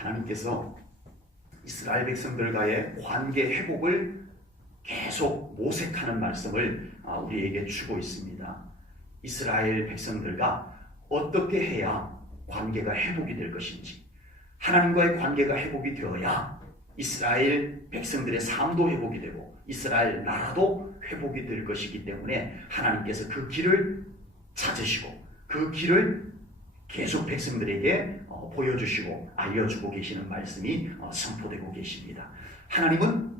하나님께서 이스라엘 백성들과의 관계 회복을 계속 모색하는 말씀을 우리에게 주고 있습니다. 이스라엘 백성들과 어떻게 해야 관계가 회복이 될 것인지, 하나님과의 관계가 회복이 되어야 이스라엘 백성들의 삶도 회복이 되고 이스라엘 나라도 회복이 될 것이기 때문에 하나님께서 그 길을 찾으시고 그 길을 계속 백성들에게 보여주시고 알려주고 계시는 말씀이 선포되고 계십니다. 하나님은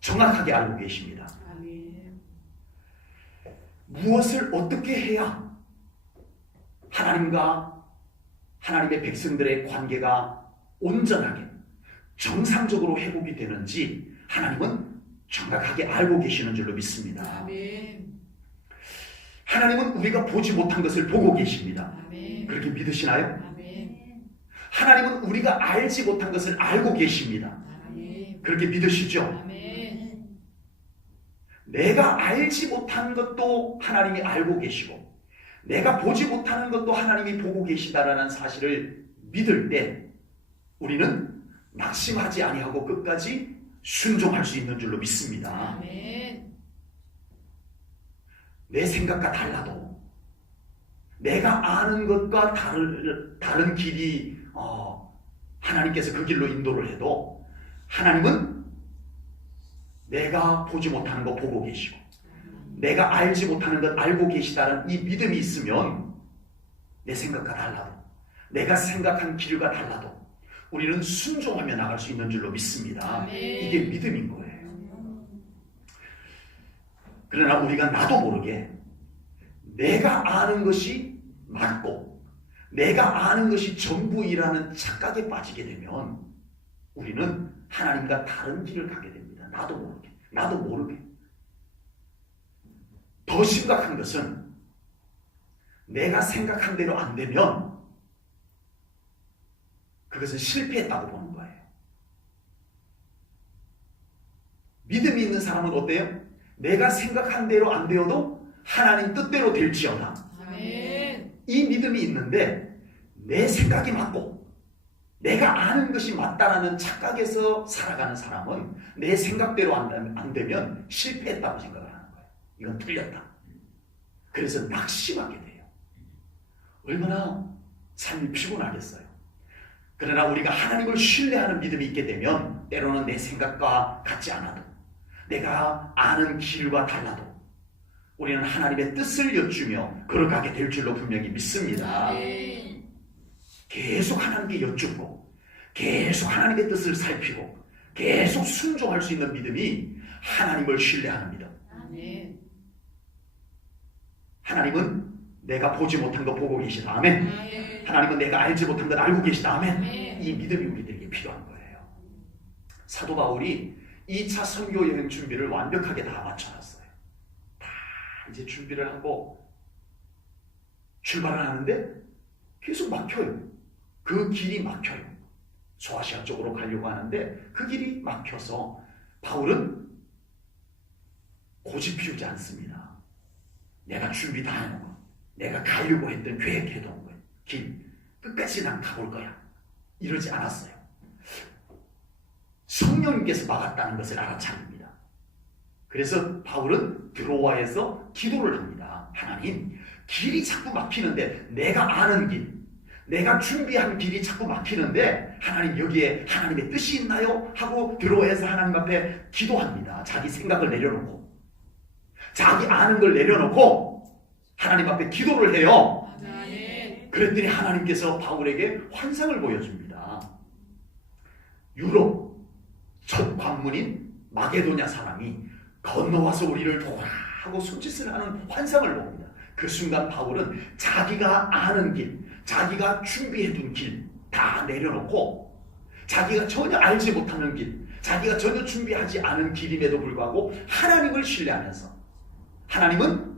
정확하게 알고 계십니다. 아멘. 무엇을 어떻게 해야 하나님과 하나님의 백성들의 관계가 온전하게 정상적으로 회복이 되는지 하나님은 정확하게 알고 계시는 줄로 믿습니다. 아멘. 하나님은 우리가 보지 못한 것을 보고 계십니다. 아멘. 그렇게 믿으시나요? 아멘. 하나님은 우리가 알지 못한 것을 알고 계십니다. 아멘. 그렇게 믿으시죠? 아멘. 내가 알지 못한 것도 하나님이 알고 계시고 내가 보지 못하는 것도 하나님이 보고 계시다라는 사실을 믿을 때 우리는 낙심하지 아니하고 끝까지 순종할 수 있는 줄로 믿습니다. 아멘. 내 생각과 달라도 내가 아는 것과 다른 길이 하나님께서 그 길로 인도를 해도 하나님은 내가 보지 못하는 거 보고 계시고 내가 알지 못하는 것 알고 계시다는 이 믿음이 있으면 내 생각과 달라도 내가 생각한 길과 달라도 우리는 순종하며 나갈 수 있는 줄로 믿습니다. 아멘. 이게 믿음인 거예요. 그러나 우리가 나도 모르게 내가 아는 것이 맞고 내가 아는 것이 전부이라는 착각에 빠지게 되면 우리는 하나님과 다른 길을 가게 됩니다. 나도 모르게. 더 심각한 것은 내가 생각한 대로 안 되면 그것은 실패했다고 보는 거예요. 믿음이 있는 사람은 어때요? 내가 생각한 대로 안 되어도 하나님 뜻대로 될지어다. 아멘. 이 믿음이 있는데 내 생각이 맞고 내가 아는 것이 맞다라는 착각에서 살아가는 사람은 내 생각대로 안 되면 실패했다고 생각을 하는 거예요. 이건 틀렸다. 그래서 낙심하게 돼요. 얼마나 삶이 피곤하겠어요. 그러나 우리가 하나님을 신뢰하는 믿음이 있게 되면 때로는 내 생각과 같지 않아도 내가 아는 길과 달라도 우리는 하나님의 뜻을 여쭈며 걸어가게 될 줄로 분명히 믿습니다. 아멘. 계속 하나님께 여쭙고 계속 하나님의 뜻을 살피고 계속 순종할 수 있는 믿음이 하나님을 신뢰하는 믿음. 아멘. 하나님은 내가 보지 못한 거 보고 계시다. 아멘. 아멘. 하나님은 내가 알지 못한 것 알고 계시다. 아멘. 아멘. 이 믿음이 우리들에게 필요한 거예요. 사도 바울이 2차 선교 여행 준비를 완벽하게 다 마쳐놨어요. 다 이제 준비를 하고 출발을 하는데 계속 막혀요. 그 길이 막혀요. 소아시아 쪽으로 가려고 하는데 그 길이 막혀서 바울은 고집 피우지 않습니다. 내가 준비 다 해놓은 거, 내가 가려고 했던 계획해둔 거, 길 끝까지 난 가볼 거야. 이러지 않았어요. 성령님께서 막았다는 것을 알아차립니다. 그래서 바울은 드로아에서 기도를 합니다. 하나님, 길이 자꾸 막히는데 내가 아는 길, 내가 준비한 길이 자꾸 막히는데 하나님 여기에 하나님의 뜻이 있나요? 하고 드로아에서 하나님 앞에 기도합니다. 자기 생각을 내려놓고 자기 아는 걸 내려놓고 하나님 앞에 기도를 해요. 아멘. 그랬더니 하나님께서 바울에게 환상을 보여줍니다. 유럽 첫 관문인 마게도냐 사람이 건너와서 우리를 도우라 하고 손짓을 하는 환상을 봅니다. 그 순간 바울은 자기가 아는 길, 자기가 준비해둔 길 다 내려놓고 자기가 전혀 알지 못하는 길, 자기가 전혀 준비하지 않은 길임에도 불구하고 하나님을 신뢰하면서 하나님은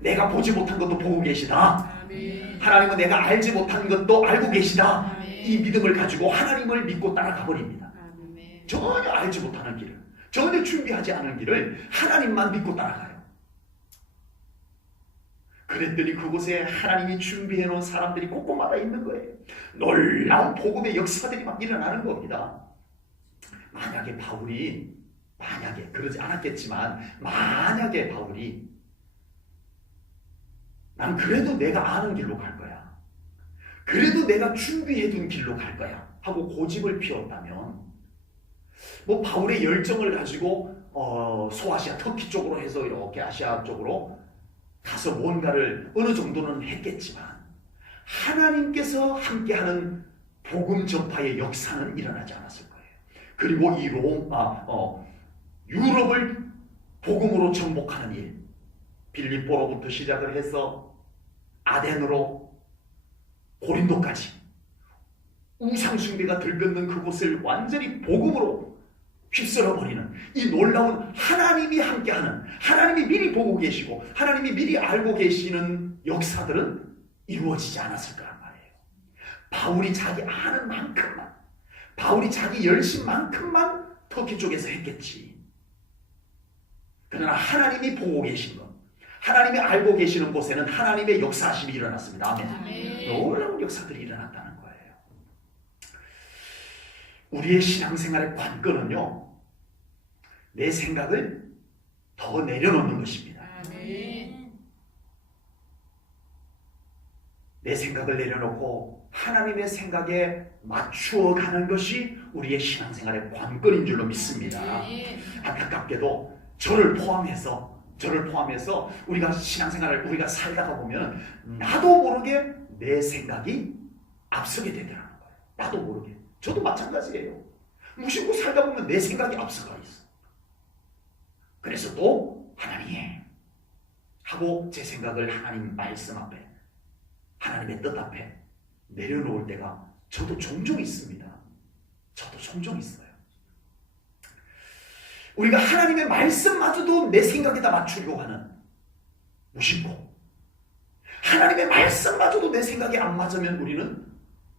내가 보지 못한 것도 보고 계시다. 아멘. 하나님은 내가 알지 못한 것도 알고 계시다. 아멘. 이 믿음을 가지고 하나님을 믿고 따라가 버립니다. 아멘. 전혀 알지 못하는 길을, 전혀 준비하지 않은 길을 하나님만 믿고 따라가요. 그랬더니 그곳에 하나님이 준비해 놓은 사람들이 곳곳마다 있는 거예요. 놀라운 복음의 역사들이 막 일어나는 겁니다. 만약에 바울이, 만약에 그러지 않았겠지만, 만약에 바울이 난 그래도 내가 아는 길로 갈 거야, 그래도 내가 준비해 둔 길로 갈 거야 하고 고집을 피웠다면, 뭐 바울의 열정을 가지고 소아시아 터키 쪽으로 해서 이렇게 아시아 쪽으로 가서 뭔가를 어느 정도는 했겠지만, 하나님께서 함께하는 복음 전파의 역사는 일어나지 않았을 거예요. 그리고 이 유럽을 복음으로 정복하는 일, 빌립보로부터 시작을 해서 아덴으로 고린도까지 우상숭배가 들끓는 그곳을 완전히 복음으로 휩쓸어버리는 이 놀라운, 하나님이 함께하는, 하나님이 미리 보고 계시고 하나님이 미리 알고 계시는 역사들은 이루어지지 않았을 거란 말이에요. 바울이 자기 아는 만큼만, 바울이 자기 열심만큼만 터키 쪽에서 했겠지. 그러나 하나님이 보고 계신 것, 하나님이 알고 계시는 곳에는 하나님의 역사하심이 일어났습니다. 아멘. 아멘. 놀라운 역사들이 일어났다는 거예요. 우리의 신앙생활의 관건은요, 내 생각을 더 내려놓는 것입니다. 아멘. 내 생각을 내려놓고 하나님의 생각에 맞추어 가는 것이 우리의 신앙생활의 관건인 줄로 믿습니다. 아멘. 안타깝게도 저를 포함해서 우리가 신앙생활을 우리가 살다가 보면 나도 모르게 내 생각이 앞서게 되더라는 거예요. 나도 모르게. 저도 마찬가지예요. 무심코 살다 보면 내 생각이 앞서가 있어. 그래서 또 하나님 하고 제 생각을 하나님 말씀 앞에, 하나님의 뜻 앞에 내려놓을 때가 저도 종종 있습니다. 저도 종종 있어요. 우리가 하나님의 말씀마저도 내 생각에다 맞추려고 하는, 무심코 하나님의 말씀마저도 내 생각에 안 맞으면 우리는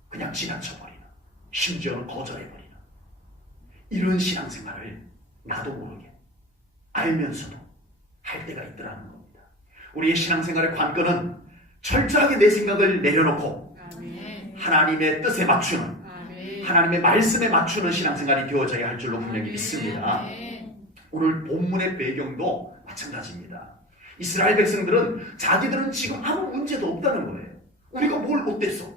그냥 지나쳐버리는, 심지어는 거절해버리는 이런 신앙생활을 나도 모르게 알면서도 할 때가 있더라는 겁니다. 우리의 신앙생활의 관건은 철저하게 내 생각을 내려놓고 아멘. 하나님의 뜻에 맞추는, 아멘. 하나님의 말씀에 맞추는 신앙생활이 되어져야 할 줄로 분명히 믿습니다. 아멘. 오늘 본문의 배경도 마찬가지입니다. 이스라엘 백성들은 자기들은 지금 아무 문제도 없다는 거예요. 우리가 뭘 어땠어?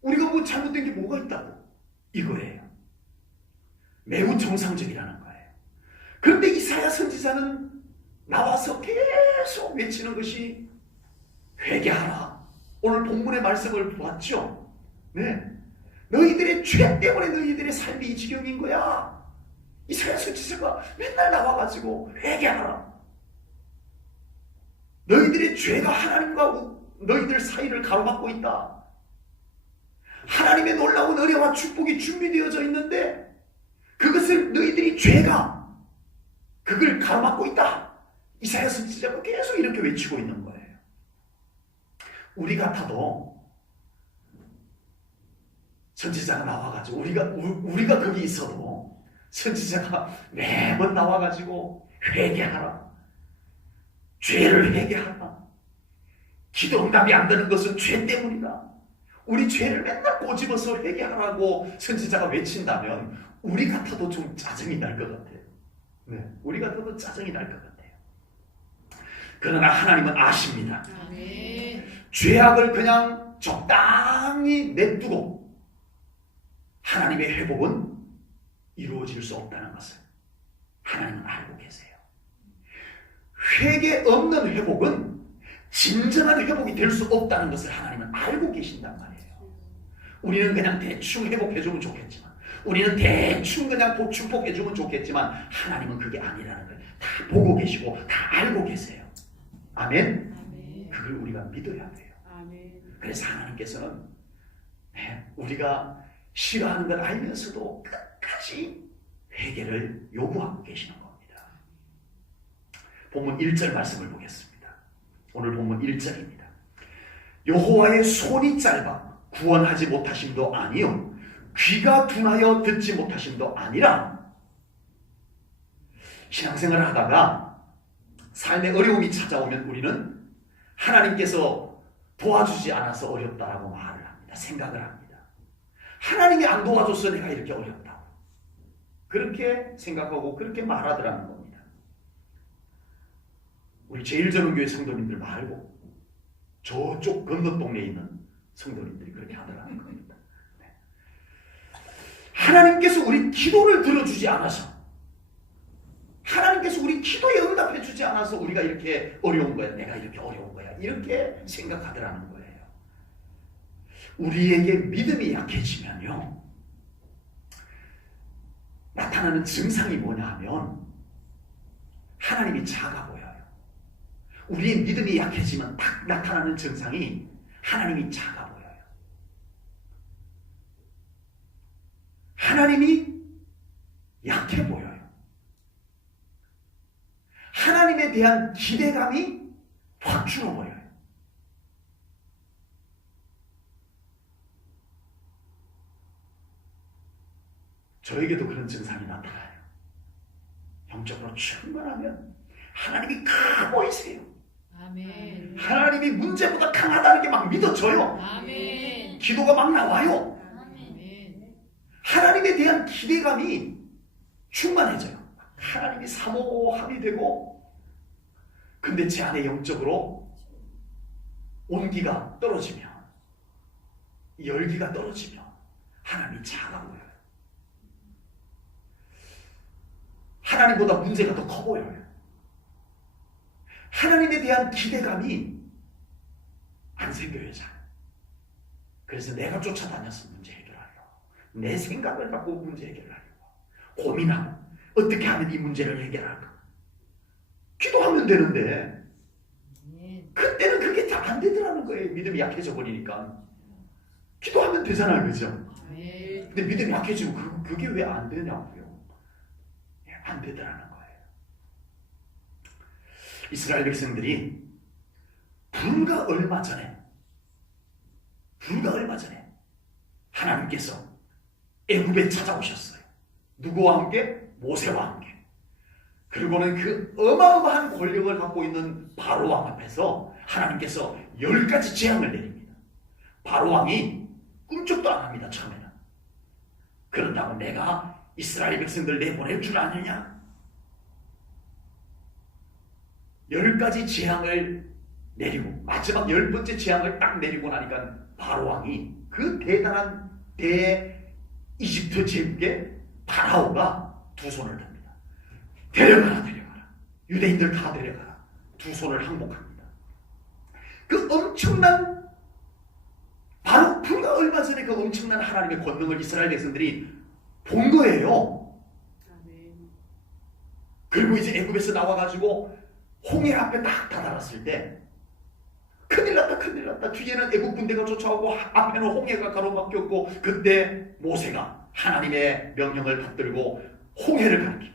우리가 뭐 잘못된 게 뭐가 있다고? 이거예요. 매우 정상적이라는 거예요. 그런데 이사야 선지자는 나와서 계속 외치는 것이 회개하라. 오늘 본문의 말씀을 보았죠? 네. 너희들의 죄 때문에 너희들의 삶이 이 지경인 거야. 이사야 선지자가 맨날 나와가지고 회개하라. 너희들의 죄가 하나님과 너희들 사이를 가로막고 있다. 하나님의 놀라운 은혜와 축복이 준비되어져 있는데 그것을 너희들이 죄가 그걸 가로막고 있다. 이사야 선지자가 계속 이렇게 외치고 있는 거예요. 우리 같아도 선지자가 나와가지고 우리가 거기 있어도 선지자가 매번 나와가지고 회개하라, 죄를 회개하라, 기도 응답이 안 되는 것은 죄 때문이다, 우리 죄를 맨날 꼬집어서 회개하라고 선지자가 외친다면 우리 같아도 좀 짜증이 날 것 같아요. 네, 우리 같아도 짜증이 날 것 같아요. 그러나 하나님은 아십니다. 아멘. 죄악을 그냥 적당히 냅두고 하나님의 회복은 이루어질 수 없다는 것을 하나님은 알고 계세요. 회개 없는 회복은 진정한 회복이 될 수 없다는 것을 하나님은 알고 계신단 말이에요. 우리는 그냥 대충 회복해주면 좋겠지만, 우리는 대충 그냥 축복해주면 좋겠지만 하나님은 그게 아니라는 걸 다 보고 계시고 다 알고 계세요. 아멘? 아멘. 그걸 우리가 믿어야 돼요. 아멘. 그래서 하나님께서는 우리가 싫어하는 걸 알면서도 끝까지 회개를 요구하고 계시는 겁니다. 본문 1절 말씀을 보겠습니다. 오늘 본문 1절입니다. 여호와의 손이 짧아 구원하지 못하심도 아니요 귀가 둔하여 듣지 못하심도 아니라. 신앙생활을 하다가 삶의 어려움이 찾아오면 우리는 하나님께서 도와주지 않아서 어렵다라고 말을 합니다. 생각을 합니다. 하나님이 안 도와줘서 내가 이렇게 어렵다고. 그렇게 생각하고 그렇게 말하더라는 겁니다. 우리 제일전원교회 성도님들 말고 저쪽 건너 동네에 있는 성도님들이 그렇게 하더라는 겁니다. 네. 하나님께서 우리 기도를 들어주지 않아서, 하나님께서 우리 기도에 응답해 주지 않아서 우리가 이렇게 어려운 거야. 내가 이렇게 어려운 거야. 이렇게 생각하더라는 거예요. 우리에게 믿음이 약해지면요, 나타나는 증상이 뭐냐 하면 하나님이 작아 보여요. 우리의 믿음이 약해지면 딱 나타나는 증상이 하나님이 작아 보여요. 하나님이 약해 보여요. 하나님에 대한 기대감이 확 줄어버려요. 저에게도 그런 증상이 나타나요. 영적으로 충만하면 하나님이 가 보이세요. 아멘. 하나님이 문제보다 강하다는 게 막 믿어져요. 아멘. 기도가 막 나와요. 아멘. 하나님에 대한 기대감이 충만해져요. 하나님이 사모함이 되고, 근데 제 안에 영적으로 온기가 떨어지면, 열기가 떨어지면 하나님이 작아 보여요. 하나님보다 문제가 더 커 보여요. 하나님에 대한 기대감이 안 생겨요, 잘. 그래서 내가 쫓아다녀서 문제 해결하려고, 내 생각을 갖고 문제 해결하려고 고민하고, 어떻게 하면 이 문제를 해결할까? 기도하면 되는데 그때는 그게 다 안 되더라는 거예요. 믿음이 약해져 버리니까. 기도하면 되잖아요, 그죠? 아멘. 근데 믿음이 약해지면 그게 왜 안 되냐고요. 안 되더라는 거예요. 이스라엘 백성들이 불과 얼마 전에 하나님께서 애굽에 찾아오셨어요. 누구와 함께? 모세와 함께. 그리고는 그 어마어마한 권력을 갖고 있는 바로왕 앞에서 하나님께서 10가지 재앙을 내립니다. 바로왕이 꿈쩍도 안 합니다, 처음에는. 그런다고 내가 이스라엘 백성들 내보낼 줄 아느냐? 10가지 재앙을 내리고 마지막 10번째 재앙을 딱 내리고 나니까 바로왕이 그 대단한 이집트 제국의 파라오가 두 손을 듭니다. 데려가라. 유대인들 다 데려가라. 두 손을 항복합니다. 그 엄청난, 바로 불과 얼마 전에 그 엄청난 하나님의 권능을 이스라엘 백성들이 본 거예요. 그리고 이제 애굽에서 나와가지고 홍해 앞에 딱 다다랐을 때 큰일 났다. 뒤에는 애굽 군대가 쫓아오고 앞에는 홍해가 가로막혔고, 그때 모세가 하나님의 명령을 받들고 홍해를 가리킵니다.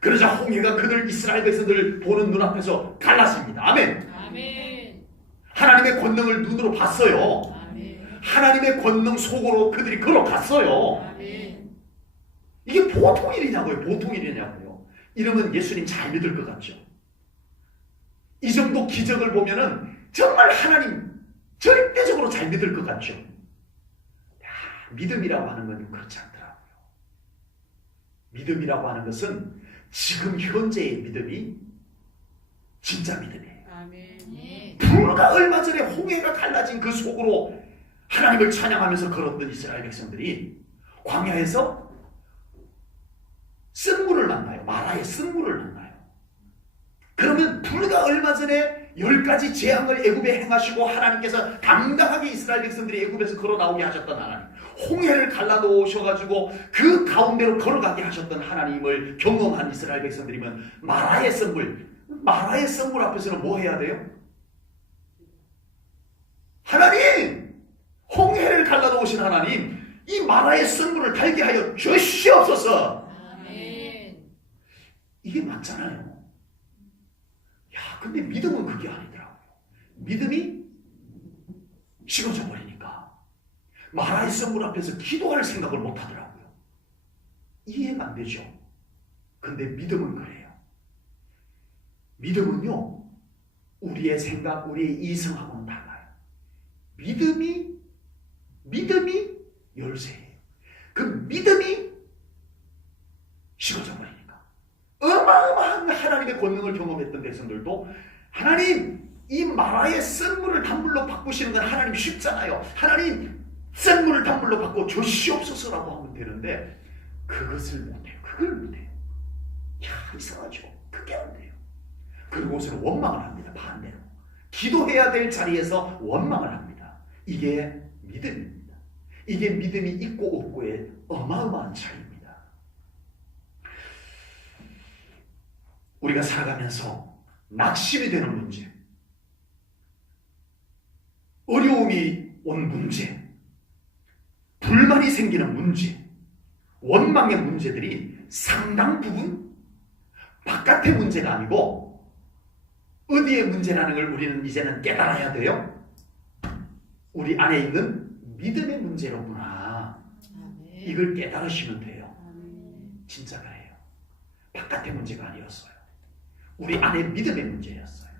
그러자 홍해가 그들 이스라엘 백성들을 보는 눈앞에서 갈라집니다. 아멘. 아멘. 하나님의 권능을 눈으로 봤어요. 아멘. 하나님의 권능 속으로 그들이 걸어갔어요. 아멘. 이게 보통 일이냐고요. 보통 일이냐고요. 이러면 예수님 잘 믿을 것 같죠. 이 정도 기적을 보면은 정말 하나님 절대적으로 잘 믿을 것 같죠. 믿음이라고 하는 건 그렇지 않더라고요. 믿음이라고 하는 것은 지금 현재의 믿음이 진짜 믿음이에요. 아멘. 불과 얼마 전에 홍해가 갈라진 그 속으로 하나님을 찬양하면서 걸었던 이스라엘 백성들이 광야에서 쓴물을 만나요. 마라의 쓴물을 만나요. 그러면 불과 얼마 전에 10가지 재앙을 애굽에 행하시고 하나님께서 당당하게 이스라엘 백성들이 애굽에서 걸어 나오게 하셨던 하나님, 홍해를 갈라놓으셔가지고 그 가운데로 걸어가게 하셨던 하나님을 경험한 이스라엘 백성들이면 마라의 쓴물 앞에서는 뭐 해야 돼요? 하나님! 홍해를 갈라놓으신 하나님, 이 마라의 쓴물을 달게 하여 주시옵소서. 아멘. 이게 맞잖아요. 근데 믿음은 그게 아니더라고요. 믿음이 식어져 버리니까 마라의 쓴물 앞에서 기도할 생각을 못 하더라고요. 이해가 안 되죠. 근데 믿음은 그래요. 믿음은요, 우리의 생각, 우리의 이성하고는 달라요. 믿음이 열쇠예요. 그 믿음이 식어져 버리니까. 어마어마한 하나님의 권능을 경험했던 백성들도 하나님 이 마라의 쓴 물을 단물로 바꾸시는 건 하나님 쉽잖아요. 하나님 쓴 물을 단물로 바꿔 주시옵소서라고 하면 되는데 그것을 못해요. 그걸 못해요. 야, 이상하죠. 그게 안 돼요. 그리고서는 원망을 합니다. 반대로. 기도해야 될 자리에서 원망을 합니다. 이게 믿음입니다. 이게 믿음이 있고 없고의 어마어마한 차이입니다. 우리가 살아가면서 낙심이 되는 문제, 어려움이 온 문제, 불만이 생기는 문제, 원망의 문제들이 상당 부분 바깥의 문제가 아니고 어디의 문제라는 걸 우리는 이제는 깨달아야 돼요. 우리 안에 있는 믿음의 문제로구나. 이걸 깨달으시면 돼요. 진짜 그래요. 바깥의 문제가 아니었어요. 우리 안에 믿음의 문제였어요.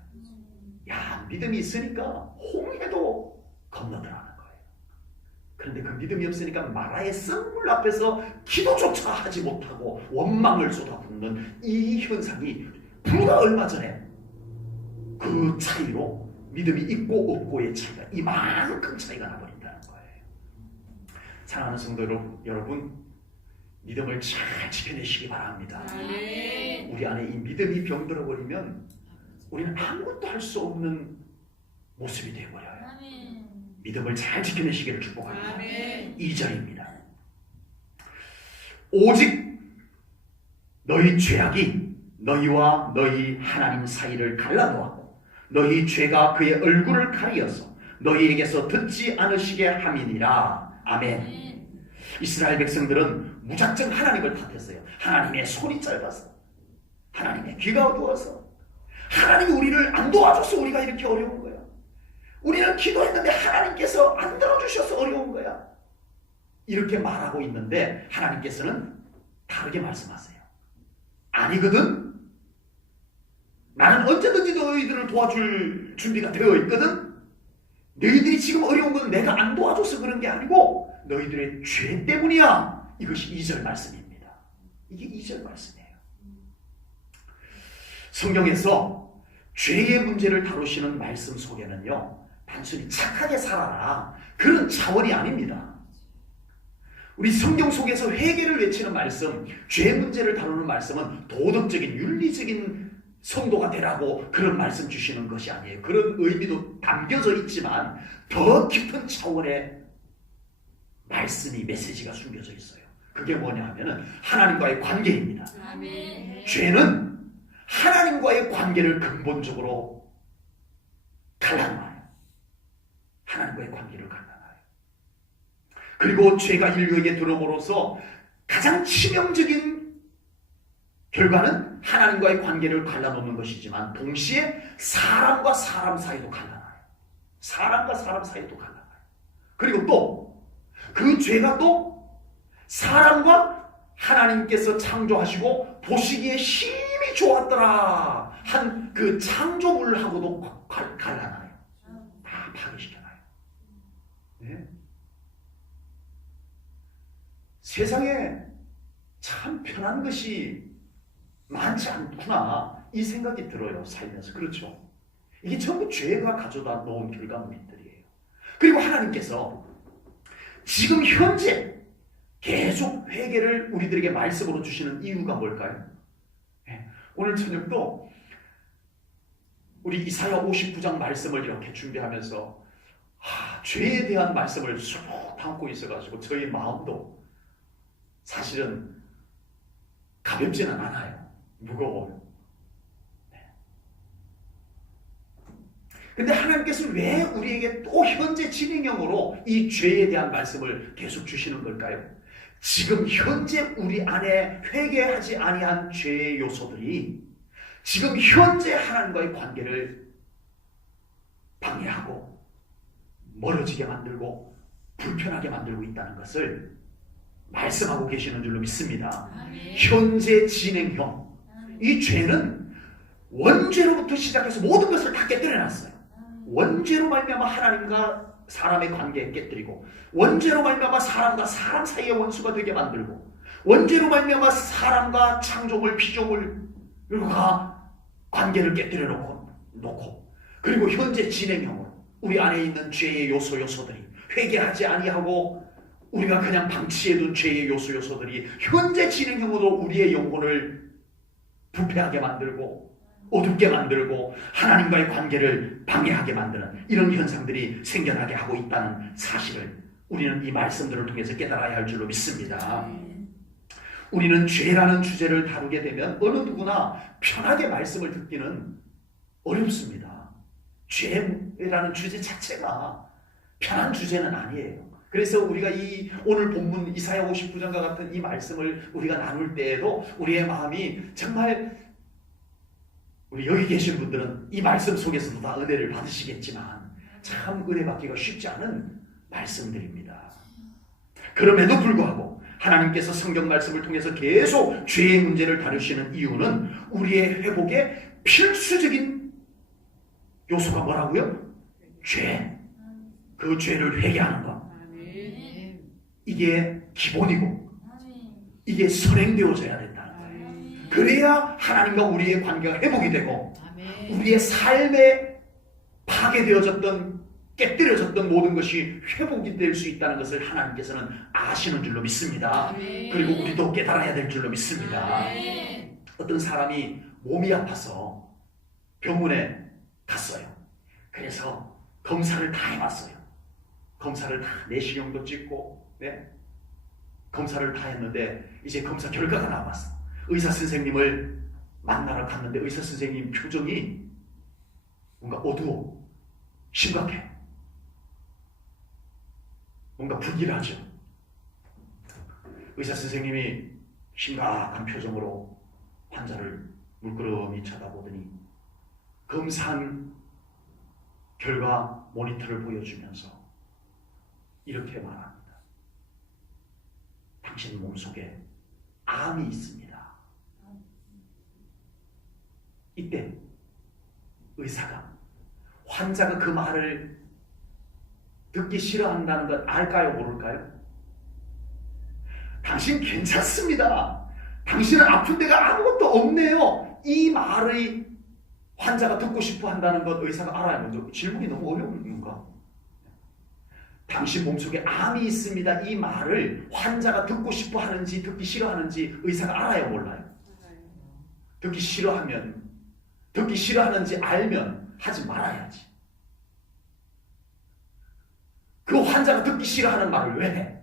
야, 믿음이 있으니까 홍해도 건너들어가는 거예요. 그런데 그 믿음이 없으니까 마라의 쓴물 앞에서 기도조차 하지 못하고 원망을 쏟아붓는 이 현상이 불과 얼마 전에 그 차이로 믿음이 있고 없고의 차이가 이만큼 차이가 나버린다는 거예요. 사랑하는 성도 여러분, 믿음을 잘 지켜내시기 바랍니다. 아멘. 우리 안에 이 믿음이 병들어버리면 우리는 아무것도 할 수 없는 모습이 되어버려요. 믿음을 잘 지켜내시기를 축복합니다. 아멘. 2절입니다. 오직 너희 죄악이 너희와 너희 하나님 사이를 갈라놓았고 너희 죄가 그의 얼굴을 가리어서 너희에게서 듣지 않으시게 함이니라. 아멘. 이스라엘 백성들은 무작정 하나님을 탓했어요. 하나님의 손이 짧아서, 하나님의 귀가 어두워서, 하나님이 우리를 안 도와줘서 우리가 이렇게 어려운 거야. 우리는 기도했는데 하나님께서 안 들어주셔서 어려운 거야. 이렇게 말하고 있는데 하나님께서는 다르게 말씀하세요. 아니거든. 나는 언제든지 너희들을 도와줄 준비가 되어 있거든. 너희들이 지금 어려운 건 내가 안 도와줘서 그런 게 아니고 너희들의 죄 때문이야. 이것이 2절 말씀입니다. 이게 2절 말씀이에요. 성경에서 죄의 문제를 다루시는 말씀 속에는요, 단순히 착하게 살아라 그런 차원이 아닙니다. 우리 성경 속에서 회개를 외치는 말씀, 죄 문제를 다루는 말씀은 도덕적인 윤리적인 성도가 되라고 그런 말씀 주시는 것이 아니에요. 그런 의미도 담겨져 있지만 더 깊은 차원의 말씀이, 메시지가 숨겨져 있어요. 그게 뭐냐 하면은 하나님과의 관계입니다. 아멘. 죄는 하나님과의 관계를 근본적으로 갈라놔요. 하나님과의 관계를 갈라놔요. 그리고 죄가 인류에게 들어옴으로써 가장 치명적인 결과는 하나님과의 관계를 갈라놓는 것이지만 동시에 사람과 사람 사이도 갈라놔요. 사람과 사람 사이도 갈라놔요. 그리고 또 그 죄가 또 사람과 하나님께서 창조하시고 보시기에 힘이 좋았더라 한 그 창조물하고도 갈라놔요. 다 파괴시켜놔요. 네? 세상에 참 편한 것이 많지 않구나 이 생각이 들어요. 살면서. 그렇죠? 이게 전부 죄가 가져다 놓은 결과물들이에요. 그리고 하나님께서 지금 현재 계속 회개를 우리들에게 말씀으로 주시는 이유가 뭘까요? 네. 오늘 저녁도 우리 이사야 59장 말씀을 이렇게 준비하면서 죄에 대한 말씀을 쑥 담고 있어가지고 저희 마음도 사실은 가볍지는 않아요. 무거워요. 근데 하나님께서 왜 우리에게 또 현재 진행형으로 이 죄에 대한 말씀을 계속 주시는 걸까요? 지금 현재 우리 안에 회개하지 아니한 죄의 요소들이 지금 현재 하나님과의 관계를 방해하고 멀어지게 만들고 불편하게 만들고 있다는 것을 말씀하고 계시는 줄로 믿습니다. 아멘. 현재 진행형. 이 죄는 원죄로부터 시작해서 모든 것을 다 깨뜨려놨어요. 원죄로 말미암아 하나님과 사람의 관계에 깨뜨리고, 원죄로 말미암아 사람과 사람 사이의 원수가 되게 만들고, 원죄로 말미암아 사람과 창조물, 피조물과 관계를 깨뜨려 놓고, 그리고 현재 진행형으로 우리 안에 있는 죄의 요소들이 회개하지 아니하고 우리가 그냥 방치해둔 죄의 요소들이 현재 진행형으로 우리의 영혼을 부패하게 만들고 어둡게 만들고 하나님과의 관계를 방해하게 만드는 이런 현상들이 생겨나게 하고 있다는 사실을 우리는 이 말씀들을 통해서 깨달아야 할 줄로 믿습니다. 우리는 죄라는 주제를 다루게 되면 어느 누구나 편하게 말씀을 듣기는 어렵습니다. 죄라는 주제 자체가 편한 주제는 아니에요. 그래서 우리가 이 오늘 본문 이사야 59장과 같은 이 말씀을 우리가 나눌 때에도 우리의 마음이 정말, 우리 여기 계신 분들은 이 말씀 속에서도 다 은혜를 받으시겠지만 참 은혜 받기가 쉽지 않은 말씀들입니다. 그럼에도 불구하고 하나님께서 성경 말씀을 통해서 계속 죄의 문제를 다루시는 이유는 우리의 회복의 필수적인 요소가 뭐라고요? 죄. 그 죄를 회개하는 것. 이게 기본이고 이게 선행되어져야 된다는 거예요. 그래야 하나님과 우리의 관계가 회복이 되고 우리의 삶에 파괴되어졌던, 깨뜨려졌던 모든 것이 회복이 될 수 있다는 것을 하나님께서는 아시는 줄로 믿습니다. 그리고 우리도 깨달아야 될 줄로 믿습니다. 어떤 사람이 몸이 아파서 병원에 갔어요. 그래서 검사를 다 해봤어요. 검사를 다 내시경도 찍고, 검사를 다 했는데 이제 검사 결과가 나왔어. 의사 선생님을 만나러 갔는데 의사 선생님 표정이 뭔가 어두워, 심각해, 뭔가 불길하죠. 의사 선생님이 심각한 표정으로 환자를 물끄러미 쳐다보더니 검사한 결과 모니터를 보여주면서 이렇게 말합니다. 당신 몸속에 암이 있습니다. 이때 의사가, 환자가 그 말을 듣기 싫어한다는 걸 알까요, 모를까요? 당신 괜찮습니다. 당신은 아픈 데가 아무것도 없네요. 이 말의 환자가 듣고 싶어 한다는 것 의사가 알아야 먼저. 질문이 너무 어려운 건가? 당신 몸속에 암이 있습니다. 이 말을 환자가 듣고 싶어 하는지 듣기 싫어하는지 의사가 알아요, 몰라요? 듣기 싫어하는지 알면 하지 말아야지. 그 환자가 듣기 싫어하는 말을 왜 해?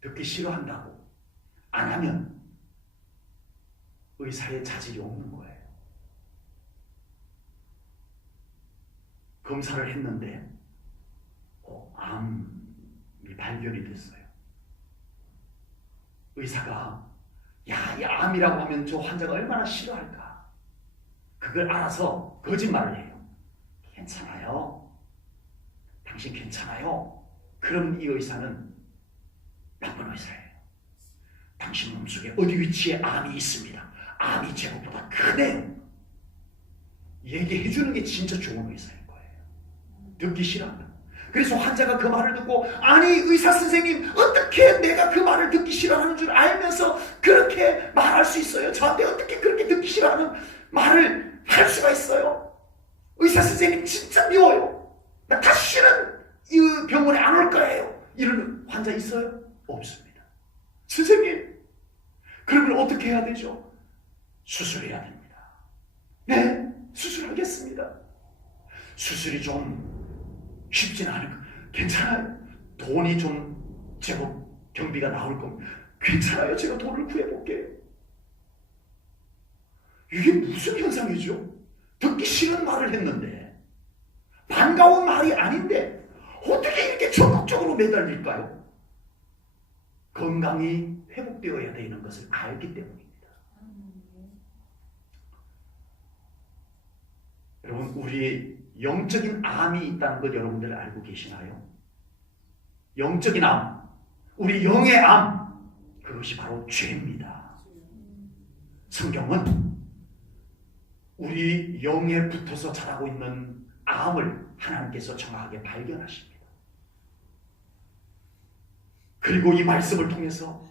듣기 싫어한다고 안 하면 의사의 자질이 없는 거예요. 검사를 했는데 암이 발견이 됐어요. 의사가 이 암이라고 하면 저 환자가 얼마나 싫어할까? 그걸 알아서 거짓말을 해요. 괜찮아요. 당신 괜찮아요. 그러면 이 의사는 나쁜 의사예요. 당신 몸속에 어디 위치에 암이 있습니다. 암이 제국보다 크네요. 얘기해 주는 게 진짜 좋은 의사인 거예요. 듣기 싫어한다. 그래서 환자가 그 말을 듣고, 아니 의사 선생님, 어떻게 내가 그 말을 듣기 싫어하는 줄 알면서 그렇게 말할 수 있어요? 저한테 어떻게 그렇게 듣기 싫어하는 말을 할 수가 있어요? 의사 선생님 진짜 미워요. 나 다시는 이 병원에 안 올 거예요. 이런 환자 있어요? 없습니다. 선생님, 그러면 어떻게 해야 되죠? 수술해야 됩니다. 네, 수술하겠습니다. 수술이 좀 쉽지는 않을 거. 괜찮아요. 돈이 좀 제법 경비가 나올 겁니다. 괜찮아요. 제가 돈을 구해볼게요. 이게 무슨 현상이죠? 듣기 싫은 말을 했는데, 반가운 말이 아닌데 어떻게 이렇게 적극적으로 매달릴까요? 건강이 회복되어야 되는 것을 알기 때문입니다. 여러분, 우리 영적인 암이 있다는 것 여러분들 알고 계시나요? 영적인 암, 우리 영의 암, 그것이 바로 죄입니다. 성경은 우리 영에 붙어서 자라고 있는 암을 하나님께서 정확하게 발견하십니다. 그리고 이 말씀을 통해서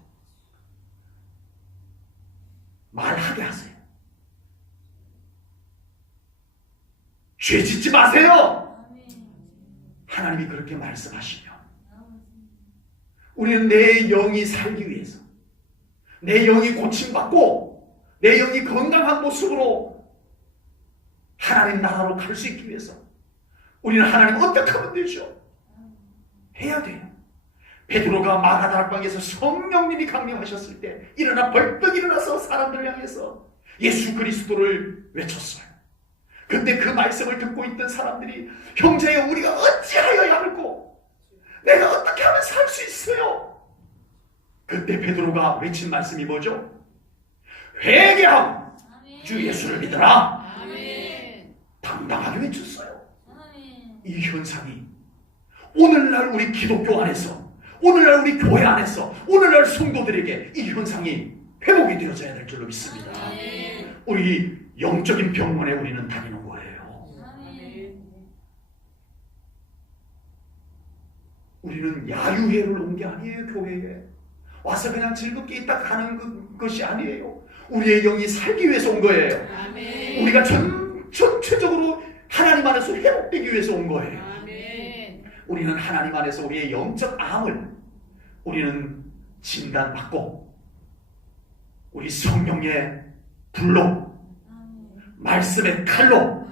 말하게 하세요. 죄 짓지 마세요. 하나님이 그렇게 말씀하시며 우리는 내 영이 살기 위해서, 내 영이 고침받고 내 영이 건강한 모습으로 하나님 나라로 갈 수 있기 위해서 우리는 하나님 어떻게 하면 되죠? 해야 돼요. 베드로가 마가다락방에서 성령님이 강림하셨을 때 일어나 벌떡 일어나서 사람들을 향해서 예수 그리스도를 외쳤어요. 근데 그 말씀을 듣고 있던 사람들이 형제여 우리가 어찌하여야 할꼬? 내가 어떻게 하면 살 수 있어요? 그때 베드로가 외친 말씀이 뭐죠? 회개하고 주 예수를 믿어라. 당당하게 외쳤어요. 이 현상이 오늘날 우리 기독교 안에서, 오늘날 우리 교회 안에서, 오늘날 성도들에게 이 현상이 회복이 되어져야 될 줄로 믿습니다. 우리 영적인 병원에 우리는 다니는 거예요. 우리는 야유회를 온 게 아니에요. 교회에 와서 그냥 즐겁게 있다 가는 것이 아니에요. 우리의 영이 살기 위해서 온 거예요. 우리가 전체적으로 하나님 안에서 회복되기 위해서 온 거예요. 우리는 하나님 안에서 우리의 영적 암을 우리는 진단받고 우리 성령의 불로 말씀의 칼로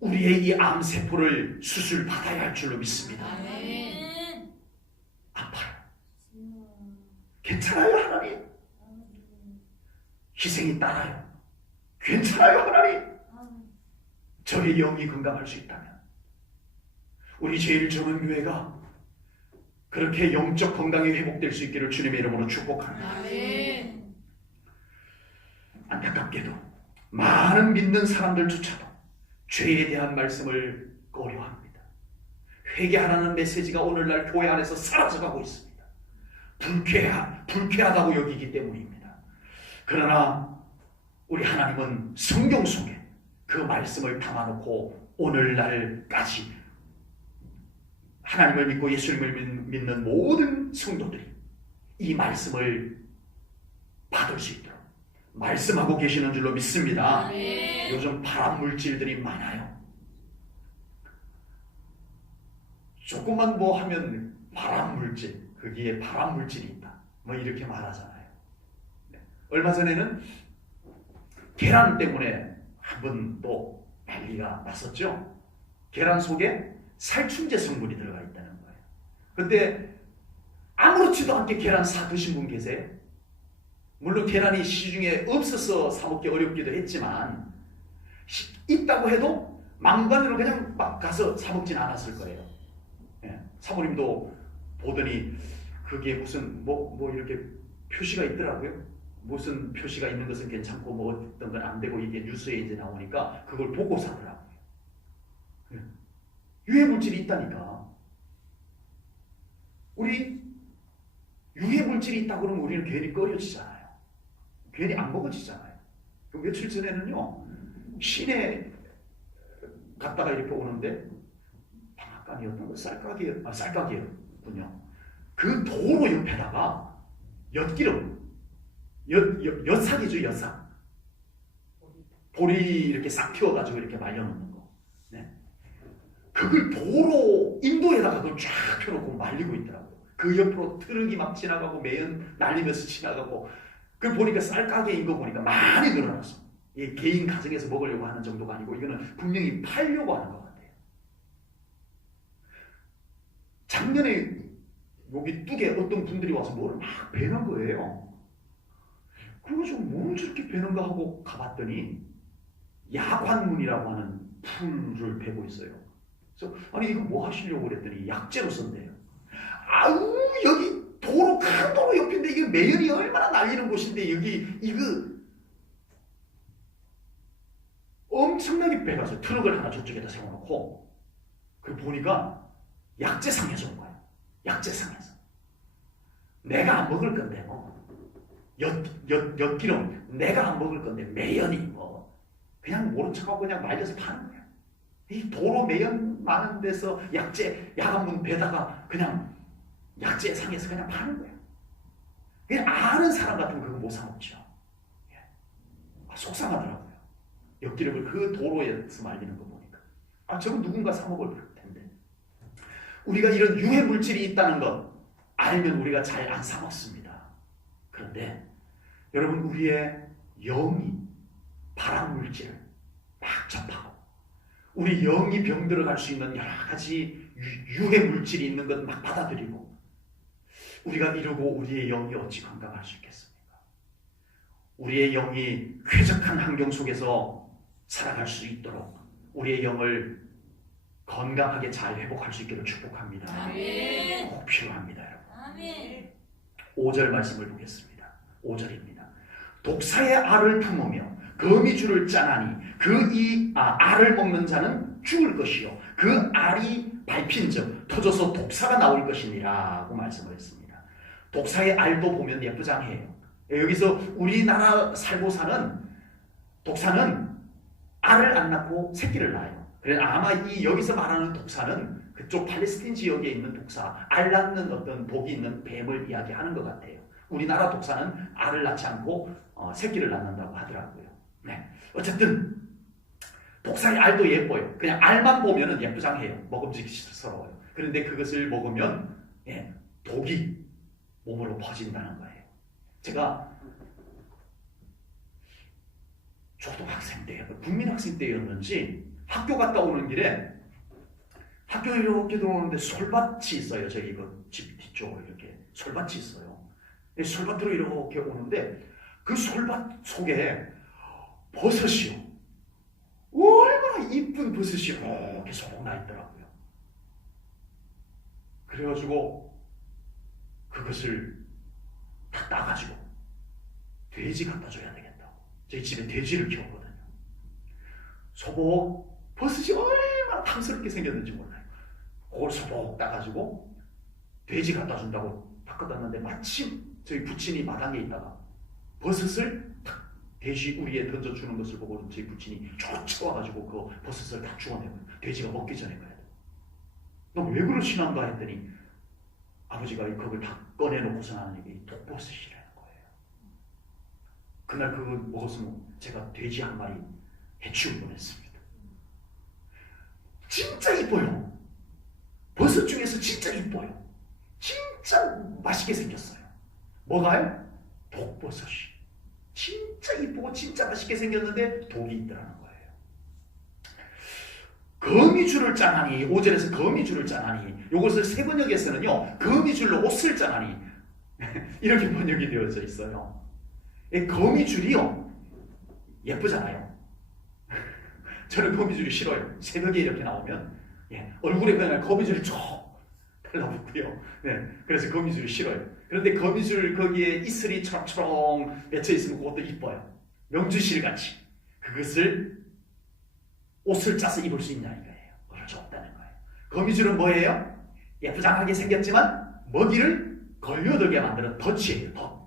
우리의 이 암세포를 수술받아야 할 줄로 믿습니다. 아파요. 괜찮아요 하나님. 희생이 따라요. 괜찮아요 하나님. 저의 영이 건강할 수 있다면 우리 제일 좋은 교회가 그렇게 영적 건강이 회복될 수 있기를 주님의 이름으로 축복합니다. 안타깝게도 많은 믿는 사람들조차도 죄에 대한 말씀을 꺼려합니다. 회개하라는 메시지가 오늘날 교회 안에서 사라져가고 있습니다. 불쾌하다고 여기기 때문입니다. 그러나 우리 하나님은 성경 속에 그 말씀을 담아놓고 오늘날까지 하나님을 믿고 예수님을 믿는 모든 성도들이 이 말씀을 받을 수 있도록 말씀하고 계시는 줄로 믿습니다. 요즘 발암 물질들이 많아요. 조금만 뭐 하면 발암 물질, 거기에 발암 물질이 있다, 뭐 이렇게 말하잖아요. 얼마 전에는 계란 때문에 한번 또 난리가 났었죠. 계란 속에 살충제 성분이 들어가 있다는 거예요. 근데 아무렇지도 않게 계란 사 드신 분 계세요? 물론 계란이 시중에 없어서 사 먹기 어렵기도 했지만 있다고 해도 망관으로 그냥 막 가서 사 먹진 않았을 거예요. 사모님도 보더니 그게 무슨 뭐 이렇게 표시가 있더라고요. 무슨 표시가 있는 것은 괜찮고 뭐 어떤 건 안 되고 이게 뉴스에 이제 나오니까 그걸 보고 사더라고요. 유해 물질이 있다니까. 우리 유해 물질이 있다고 그러면 우리는 괜히 꺼려지잖아요. 괜히 안 먹어지잖아요. 며칠 전에는요, 시내 갔다가 이렇게 오는데 방앗간이었던 거 쌀가게였군요. 그 도로 옆에다가 엿기름, 엿삭이죠, 엿삭. 보리 이렇게 싹 튀어가지고 이렇게 말려놓는 거. 네. 그걸 도로 인도에다가 그걸 쫙 펴놓고 말리고 있더라고요. 그 옆으로 트럭이 막 지나가고 매연 날리면서 지나가고, 그걸 보니까 쌀가게인 거 보니까 많이 늘어났어. 이게 개인 가정에서 먹으려고 하는 정도가 아니고 이거는 분명히 팔려고 하는 것 같아요. 작년에 여기 뚝에 어떤 분들이 와서 뭐를 막 베는 거예요. 그래가지고 뭘 저렇게 베는가 하고 가봤더니 야관문이라고 하는 풀을 베고 있어요. 그래서 아니 이거 뭐 하시려고 그랬더니 약재로 쓴대요. 아우 여기 도로 큰 도로 옆인데 이게 매연이 얼마나 날리는 곳인데 여기 이거 엄청나게 빼가서 트럭을 하나 저쪽에다 세워놓고 그 보니까 약재상에서 온 거예요. 약재상에서. 내가 안 먹을 건데 뭐 엿기름 내가 안 먹을 건데 매연이 뭐 그냥 모른 척하고 그냥 말려서 파는 거야. 이 도로 매연 많은 데서 약재, 야간문 배다가 그냥 약재 상에서 그냥 파는 거야. 그냥 아는 사람 같으면 그거 못 사 먹죠. 속상하더라고요. 엿기름을 그 도로에서 말리는 거 보니까. 저건 누군가 사 먹을 텐데. 우리가 이런 유해 물질이 있다는 것 알면 우리가 잘 안 사 먹습니다. 그런데 여러분, 우리의 영이 발암 물질을 막 접하고 우리 영이 병들어 갈 수 있는 여러 가지 유해 물질이 있는 것 막 받아들이고 우리가 이러고 우리의 영이 어찌 건강할 수 있겠습니까? 우리의 영이 쾌적한 환경 속에서 살아갈 수 있도록 우리의 영을 건강하게 잘 회복할 수 있기를 축복합니다. 아멘. 꼭 필요합니다, 여러분. 아멘. 5절 말씀을 보겠습니다. 5절입니다. 독사의 알을 품으며 거미줄을 짜나니 알을 먹는 자는 죽을 것이요 그 알이 밟힌즉 터져서 독사가 나올 것이니라고 말씀을 했습니다. 독사의 알도 보면 예쁘장해요. 여기서 우리나라 살고 사는 독사는 알을 안 낳고 새끼를 낳아요. 그래서 아마 여기서 말하는 독사는 그쪽 팔레스틴 지역에 있는 독사, 알 낳는 어떤 독이 있는 뱀을 이야기하는 것 같아요. 우리나라 독사는 알을 낳지 않고 새끼를 낳는다고 하더라고요. 네. 어쨌든 독사의 알도 예뻐요. 그냥 알만 보면은 예쁘장해요. 먹음직스러워요. 그런데 그것을 먹으면 독이 몸으로 퍼진다는 거예요. 제가 초등학생 때, 국민학생 때였는지 학교 갔다 오는 길에 학교에 이렇게 들어오는데 솔밭이 있어요. 저희 그 집 뒤쪽으로 이렇게 솔밭이 있어요. 솔밭으로 이렇게 오는데 그 솔밭 속에 버섯이요. 얼마나 이쁜 버섯이 이렇게 소복 나 있더라고요. 그래가지고 그것을 다 따가지고 돼지 갖다 줘야 되겠다고. 저희 집에 돼지를 키웠거든요. 소복 버섯이 얼마나 탐스럽게 생겼는지 몰라요. 그걸 소복 따가지고 돼지 갖다 준다고 바꿔놨는데 마침 저희 부친이 마당에 있다가 버섯을 탁 돼지 우리에 던져주는 것을 보고 저희 부친이 쫓아와가지고 그 버섯을 다 주워내고 돼지가 먹기 전에 가야 돼. 너 왜 그러시는가 했더니 아버지가 그걸 다 꺼내놓고서 하는 얘기 독버섯이라는 거예요. 그날 그걸 먹었으면 제가 돼지 한 마리 해치울 뻔했습니다. 진짜 이뻐요. 버섯 중에서 진짜 이뻐요. 진짜 맛있게 생겼어요. 뭐가요? 독버섯이. 진짜 이쁘고 진짜 맛있게 생겼는데 독이 있더라는 거예요. 거미줄을 짜나니, 5절에서 거미줄을 짜나니, 이것을 세번역에서는요 거미줄로 옷을 짜나니 이렇게 번역이 되어져 있어요. 이 거미줄이요 예쁘잖아요. 저는 거미줄이 싫어요. 새벽에 이렇게 나오면 얼굴에 그냥 거미줄이 쭉 달라붙고요. 그래서 거미줄이 싫어요. 그런데 거미줄 거기에 이슬이 초롱초롱 맺혀 있으면 그것도 이뻐요. 명주실같이. 그것을 옷을 짜서 입을 수 있냐 이거예요. 그럴 수 없다는 거예요. 거미줄은 뭐예요? 예쁘장하게 생겼지만 먹이를 걸려들게 만드는 덫이에요. 덫.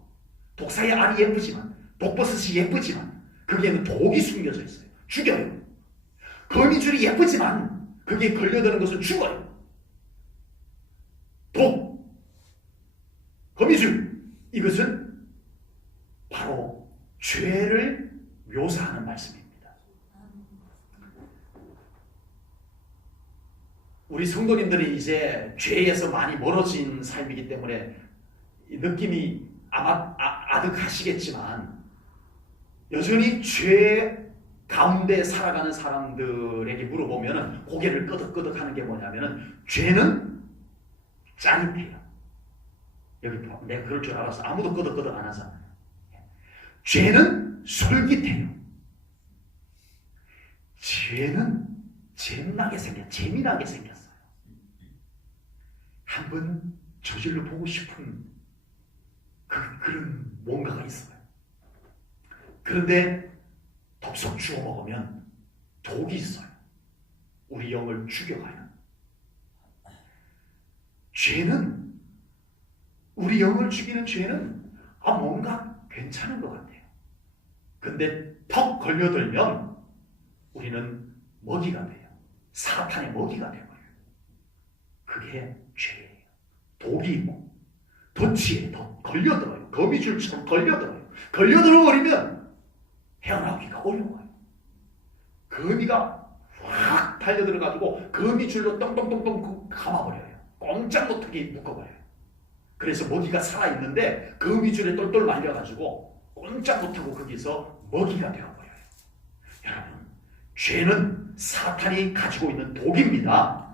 독사의 알이 예쁘지만, 독버섯이 예쁘지만 거기에는 독이 숨겨져 있어요. 죽여요. 거미줄이 예쁘지만 거기에 걸려드는 것은 죽어요. 독, 거미줄, 이것은 바로 죄를 묘사하는 말씀입니다. 우리 성도님들이 이제 죄에서 많이 멀어진 삶이기 때문에 느낌이 아마 아득하시겠지만 여전히 죄 가운데 살아가는 사람들에게 물어보면 고개를 끄덕끄덕 하는 게 뭐냐면 죄는 짜릿해요. 여기 내가 그럴 줄 알았어. 아무도 끄덕끄덕 안 하잖아요. 죄는 솔깃해요. 죄는 재미나게 생겼어요. 한번 저질러 보고 싶은 그런 뭔가가 있어요. 그런데 덥석 주워 먹으면 독이 있어요. 우리 영을 죽여가요. 죄는, 우리 영을 죽이는 죄는 뭔가 괜찮은 것 같아요. 근데 턱 걸려들면 우리는 먹이가 돼요. 사탄의 먹이가 되어버려요. 그게 죄예요. 독이 있고 덫이에 더 걸려들어요. 거미줄처럼 걸려들어요. 걸려들어버리면 헤어나오기가 어려워요. 거미가 확 달려들어가지고 거미줄로 똥똥똥똥 감아버려요. 꼼짝 못하게 묶어버려요. 그래서 먹이가 살아있는데 거미줄에 똘똘 말려가지고 꼼짝 못하고 거기서 먹이가 되어버려요. 여러분, 죄는 사탄이 가지고 있는 독입니다.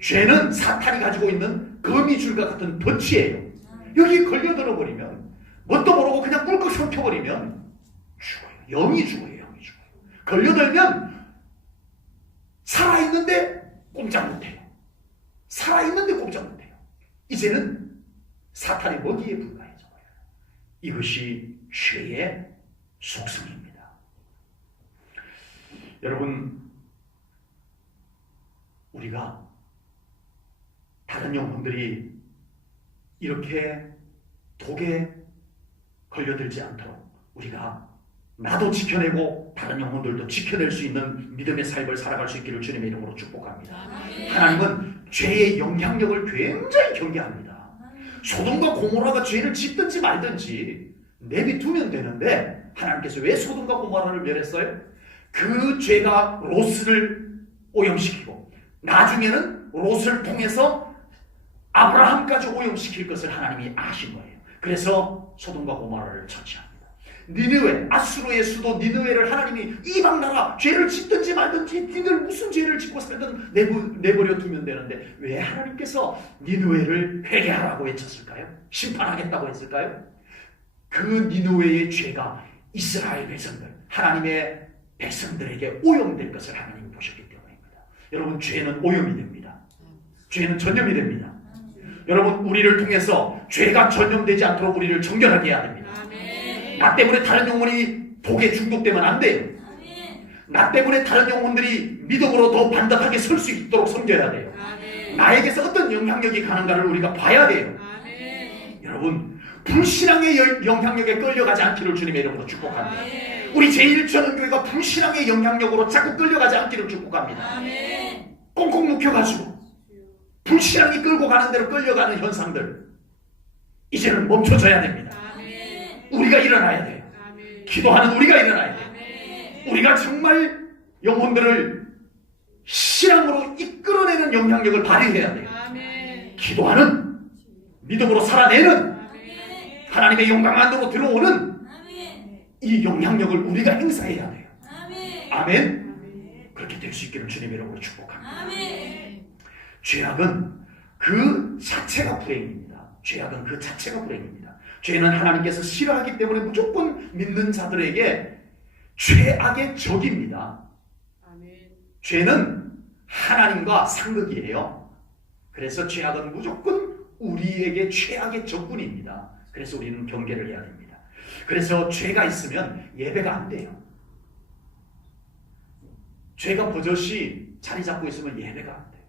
죄는 사탄이 가지고 있는 거미줄과 같은 덫이에요. 여기에 걸려들어 버리면 뭣도 모르고 그냥 꿀꺽 삼켜버리면 죽어요. 영이 죽어요. 영이 죽어요. 걸려들면 살아있는데 꼼짝 못해요. 살아있는데 꼼짝 못해요. 이제는 사탄의 먹이에 불과해져 버려요. 이것이 죄의 속성입니다. 여러분, 우리가 다른 영혼들이 이렇게 독에 걸려들지 않도록 우리가 나도 지켜내고 다른 영혼들도 지켜낼 수 있는 믿음의 삶을 살아갈 수 있기를 주님의 이름으로 축복합니다. 하나님은 죄의 영향력을 굉장히 경계합니다. 소돔과 고모라가 죄를 짓든지 말든지 내비두면 되는데 하나님께서 왜 소돔과 고모라를 멸했어요? 그 죄가 롯을 오염시키고 나중에는 롯을 통해서 아브라함까지 오염시킬 것을 하나님이 아신 거예요. 그래서 소돔과 고모라를 처치합니다. 니느웨, 아수르의 수도 니느웨를 하나님이 이방 나라 죄를 짓든지 말든지 니들 무슨 죄를 짓고 살든 내버려 두면 되는데 왜 하나님께서 니느웨를 회개하라고 외쳤을까요? 심판하겠다고 했을까요? 그 니느웨의 죄가 이스라엘 백성들, 하나님의 백성들에게 오염될 것을 하나님이 보셨기 때문입니다. 여러분, 죄는 오염이 됩니다. 죄는 전염이 됩니다. 여러분, 우리를 통해서 죄가 전염되지 않도록 우리를 정결하게 해야 됩니다. 나 때문에 다른 영혼이 독에 중독되면 안 돼요. 나 때문에 다른 영혼들이 믿음으로 더 반듯하게 설 수 있도록 섬겨야 돼요. 나에게서 어떤 영향력이 가는가를 우리가 봐야 돼요. 여러분, 불신앙의 영향력에 끌려가지 않기를 주님의 이름으로 축복합니다. 우리 제1전원교회가 불신앙의 영향력으로 자꾸 끌려가지 않기를 축복합니다. 꽁꽁 묶여가지고 불신앙이 끌고 가는 대로 끌려가는 현상들 이제는 멈춰져야 됩니다. 우리가 일어나야 돼요. 기도하는 우리가 일어나야 돼요. 우리가 정말 영혼들을 신앙으로 이끌어내는 영향력을 발휘해야 돼요. 기도하는, 믿음으로 살아내는, 하나님의 영광 안으로 들어오는 이 영향력을 우리가 행사해야 돼요. 아멘. 그렇게 될 수 있기를 주님의 이름으로 축복합니다. 죄악은 그 자체가 불행입니다. 죄악은 그 자체가 불행입니다. 죄는 하나님께서 싫어하기 때문에 무조건 믿는 자들에게 죄악의 적입니다. 죄는 하나님과 상극이에요. 그래서 죄악은 무조건 우리에게 최악의 적군입니다. 그래서 우리는 경계를 해야 됩니다. 그래서 죄가 있으면 예배가 안 돼요. 죄가 버젓이 자리 잡고 있으면 예배가 안 돼요.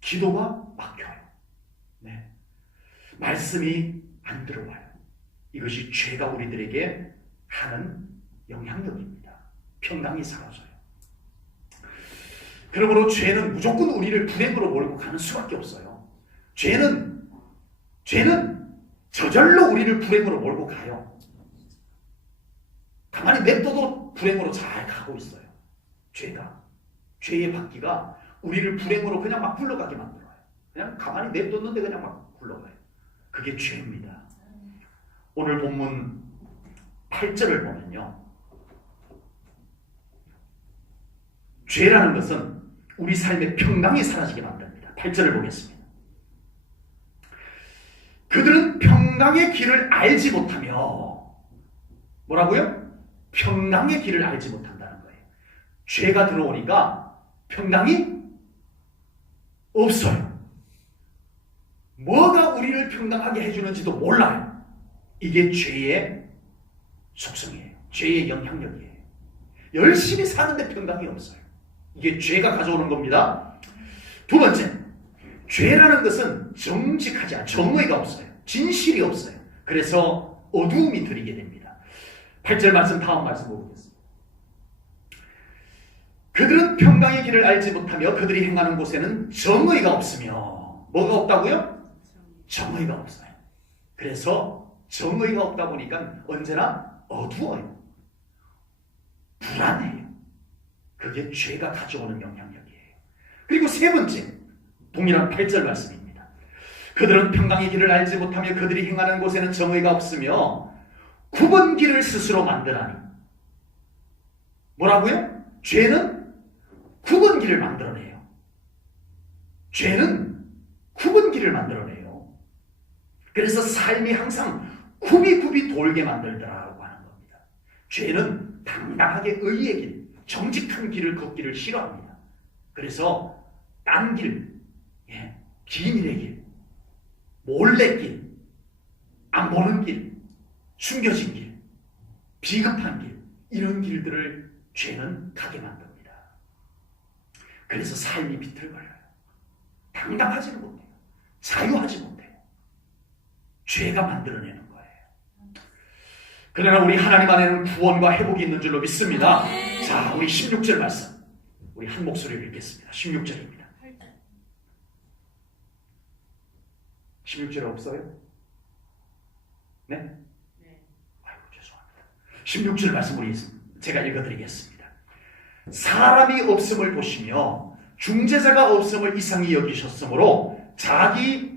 기도가 막혀요. 네. 말씀이 안 들어와요. 이것이 죄가 우리들에게 하는 영향력입니다. 평강이 사라져요. 그러므로 죄는 무조건 우리를 불행으로 몰고 가는 수밖에 없어요. 죄는 저절로 우리를 불행으로 몰고 가요. 가만히 냅둬도 불행으로 잘 가고 있어요. 죄의 바퀴가 우리를 불행으로 그냥 막 굴러가게 만들어요. 그냥 가만히 냅뒀는데 그냥 막 굴러가요. 그게 죄입니다. 오늘 본문 8절을 보면요, 죄라는 것은 우리 삶의 평강이 사라지게 만듭니다. 8절을 보겠습니다. 그들은 평강의 길을 알지 못하며, 뭐라고요? 평강의 길을 알지 못한다는 거예요. 죄가 들어오니까 평강이 없어요. 뭐가 우리를 평강하게 해주는지도 몰라요. 이게 죄의 속성이에요. 죄의 영향력이에요. 열심히 사는데 평강이 없어요. 이게 죄가 가져오는 겁니다. 두 번째, 죄라는 것은 정직하지 않아요. 정의가 없어요. 진실이 없어요. 그래서 어두움이 들이게 됩니다. 8절 말씀, 다음 말씀 보겠습니다. 그들은 평강의 길을 알지 못하며 그들이 행하는 곳에는 정의가 없으며 뭐가 없다고요? 정의가 없어요. 그래서 정의가 없다 보니까 언제나 어두워요. 불안해요. 그게 죄가 가져오는 영향력이에요. 그리고 세 번째, 동일한 8절 말씀입니다. 그들은 평강의 길을 알지 못하며 그들이 행하는 곳에는 정의가 없으며 굽은 길을 스스로 만들하니. 뭐라고요? 죄는 굽은 길을 만들어내요. 죄는 굽은 길을 만들어내요. 그래서 삶이 항상 굽이 돌게 만들더라고 하는 겁니다. 죄는 당당하게 의의 길, 정직한 길을 걷기를 싫어합니다. 그래서 딴 길, 비밀의 길, 몰래 길, 안 보는 길, 숨겨진 길, 비급한 길, 이런 길들을 죄는 가게 만듭니다. 그래서 삶이 비틀거려요. 당당하지는 못해요. 자유하지 못해요. 죄가 만들어내는 거예요. 그러나 우리 하나님 안에는 구원과 회복이 있는 줄로 믿습니다. 자, 우리 16절 말씀, 우리 한 목소리로 읽겠습니다. 16절입니다. 16절 없어요? 네? 아이고, 죄송합니다. 16절 말씀 우리 제가 읽어드리겠습니다. 사람이 없음을 보시며 중재자가 없음을 이상히 여기셨으므로 자기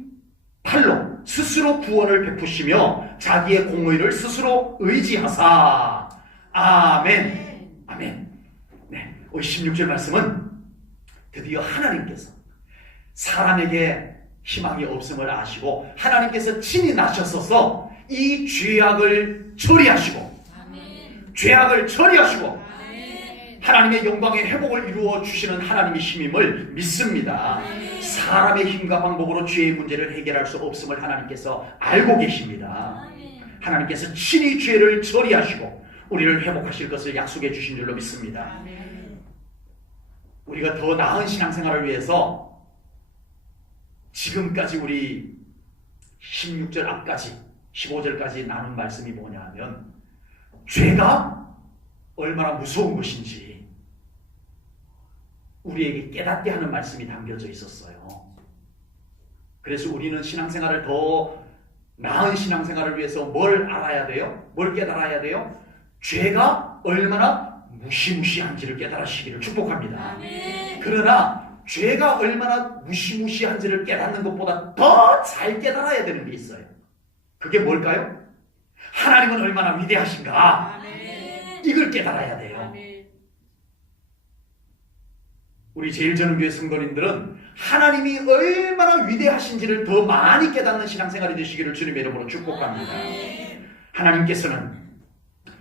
팔로 스스로 구원을 베푸시며 자기의 공의를 스스로 의지하사. 아멘. 아멘. 네, 우리 16절 말씀은 드디어 하나님께서 사람에게 희망이 없음을 아시고 하나님께서 친히 나셨어서 이 죄악을 처리하시고, 죄악을 처리하시고 하나님의 영광의 회복을 이루어 주시는 하나님이심임을 믿습니다. 사람의 힘과 방법으로 죄의 문제를 해결할 수 없음을 하나님께서 알고 계십니다. 하나님께서 친히 죄를 처리하시고 우리를 회복하실 것을 약속해 주신 줄로 믿습니다. 우리가 더 나은 신앙생활을 위해서 지금까지 우리 16절 앞까지 15절까지 나눈 말씀이 뭐냐 하면 죄가 얼마나 무서운 것인지 우리에게 깨닫게 하는 말씀이 담겨져 있었어요. 그래서 우리는 신앙생활을 더 나은 신앙생활을 위해서 뭘 알아야 돼요? 뭘 깨달아야 돼요? 죄가 얼마나 무시무시한지를 깨달으시기를 축복합니다. 아멘. 그러나 죄가 얼마나 무시무시한지를 깨닫는 것보다 더 잘 깨달아야 되는 게 있어요. 그게 뭘까요? 하나님은 얼마나 위대하신가? 아멘. 이걸 깨달아야 돼요. 아멘. 우리 제일전은교회 성도님들은 하나님이 얼마나 위대하신지를 더 많이 깨닫는 신앙생활이 되시기를 주님의 이름으로 축복합니다. 아멘. 하나님께서는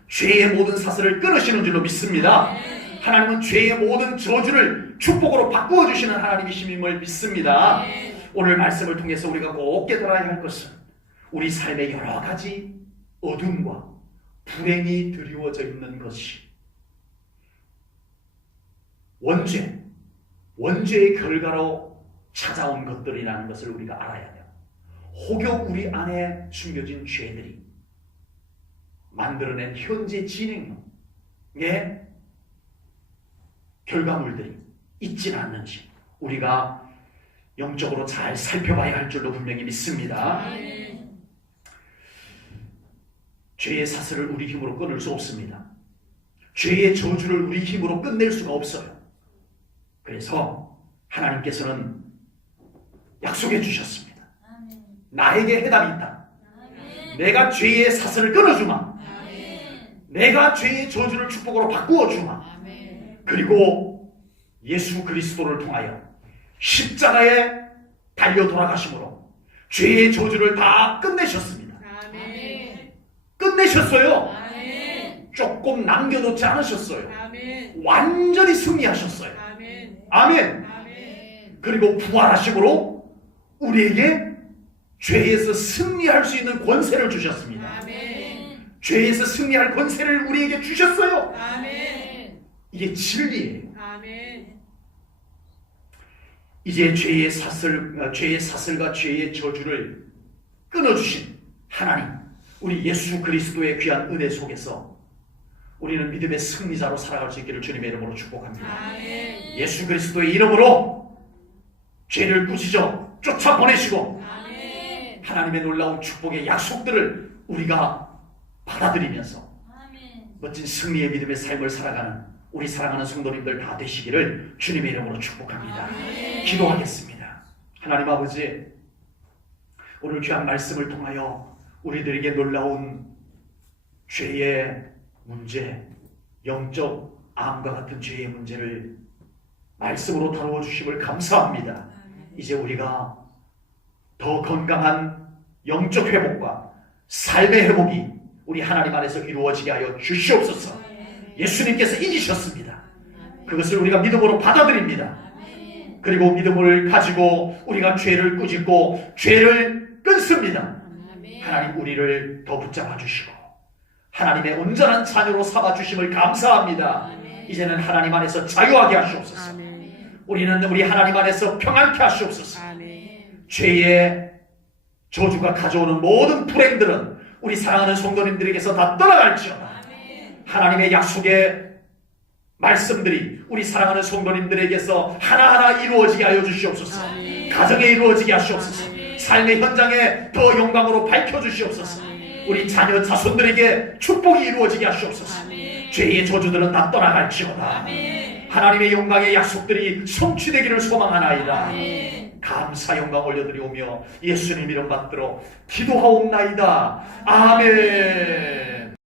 죄의 모든 사슬을 끊으시는 줄로 믿습니다. 아멘. 하나님은 죄의 모든 저주를 축복으로 바꾸어 주시는 하나님이심을 믿습니다. 아멘. 오늘 말씀을 통해서 우리가 꼭 깨달아야 할 것은 우리 삶의 여러 가지 어둠과 불행이 드리워져 있는 것이 원죄의 결과로 찾아온 것들이라는 것을 우리가 알아야 돼요. 혹여 우리 안에 숨겨진 죄들이 만들어낸 현재 진행의 결과물들이 있지는 않는지 우리가 영적으로 잘 살펴봐야 할 줄로 분명히 믿습니다. 아멘. 죄의 사슬을 우리 힘으로 끊을 수 없습니다. 죄의 저주를 우리 힘으로 끝낼 수가 없어요. 그래서 하나님께서는 약속해 주셨습니다. 아멘. 나에게 해답이 있다. 아멘. 내가 죄의 사슬을 끊어주마. 아멘. 내가 죄의 저주를 축복으로 바꾸어 주마. 아멘. 그리고 예수 그리스도를 통하여 십자가에 달려 돌아가심으로 죄의 저주를 다 끝내셨습니다. 아멘. 끝내셨어요. 아멘. 조금 남겨놓지 않으셨어요. 아멘. 완전히 승리하셨어요. 아멘. 아멘. 아멘. 그리고 부활하심으로 우리에게 죄에서 승리할 수 있는 권세를 주셨습니다. 아멘. 죄에서 승리할 권세를 우리에게 주셨어요. 아멘. 이게 진리예요. 아멘. 이제 죄의 사슬과 죄의 저주를 끊어주신 하나님, 우리 예수 그리스도의 귀한 은혜 속에서 우리는 믿음의 승리자로 살아갈 수 있기를 주님의 이름으로 축복합니다. 아멘. 예수 그리스도의 이름으로 죄를 꾸짖어 쫓아보내시고 아멘. 하나님의 놀라운 축복의 약속들을 우리가 받아들이면서 아멘. 멋진 승리의 믿음의 삶을 살아가는 우리 사랑하는 성도님들 다 되시기를 주님의 이름으로 축복합니다. 기도하겠습니다. 하나님 아버지, 오늘 귀한 말씀을 통하여 우리들에게 놀라운 죄의 문제, 영적 암과 같은 죄의 문제를 말씀으로 다루어 주심을 감사합니다. 이제 우리가 더 건강한 영적 회복과 삶의 회복이 우리 하나님 안에서 이루어지게 하여 주시옵소서. 예수님께서 이기셨습니다. 그것을 우리가 믿음으로 받아들입니다. 그리고 믿음을 가지고 우리가 죄를 꾸짖고 죄를 끊습니다. 하나님 우리를 더 붙잡아 주시고 하나님의 온전한 자녀로 삼아 주심을 감사합니다. 이제는 하나님 안에서 자유하게 하시옵소서. 우리는 우리 하나님 안에서 평안케 하시옵소서. 죄의 저주가 가져오는 모든 불행들은 우리 사랑하는 성도님들에게서 다 떠나갈지어다. 하나님의 약속의 말씀들이 우리 사랑하는 성도님들에게서 하나하나 이루어지게 하여 주시옵소서. 가정에 이루어지게 하시옵소서. 삶의 현장에 더 영광으로 밝혀주시옵소서. 우리 자녀 자손들에게 축복이 이루어지게 하시옵소서. 죄의 저주들은 다 떠나갈지어다. 하나님의 영광의 약속들이 성취되기를 소망하나이다. 감사 영광 올려드리오며 예수님 이름 받들어 기도하옵나이다. 아멘.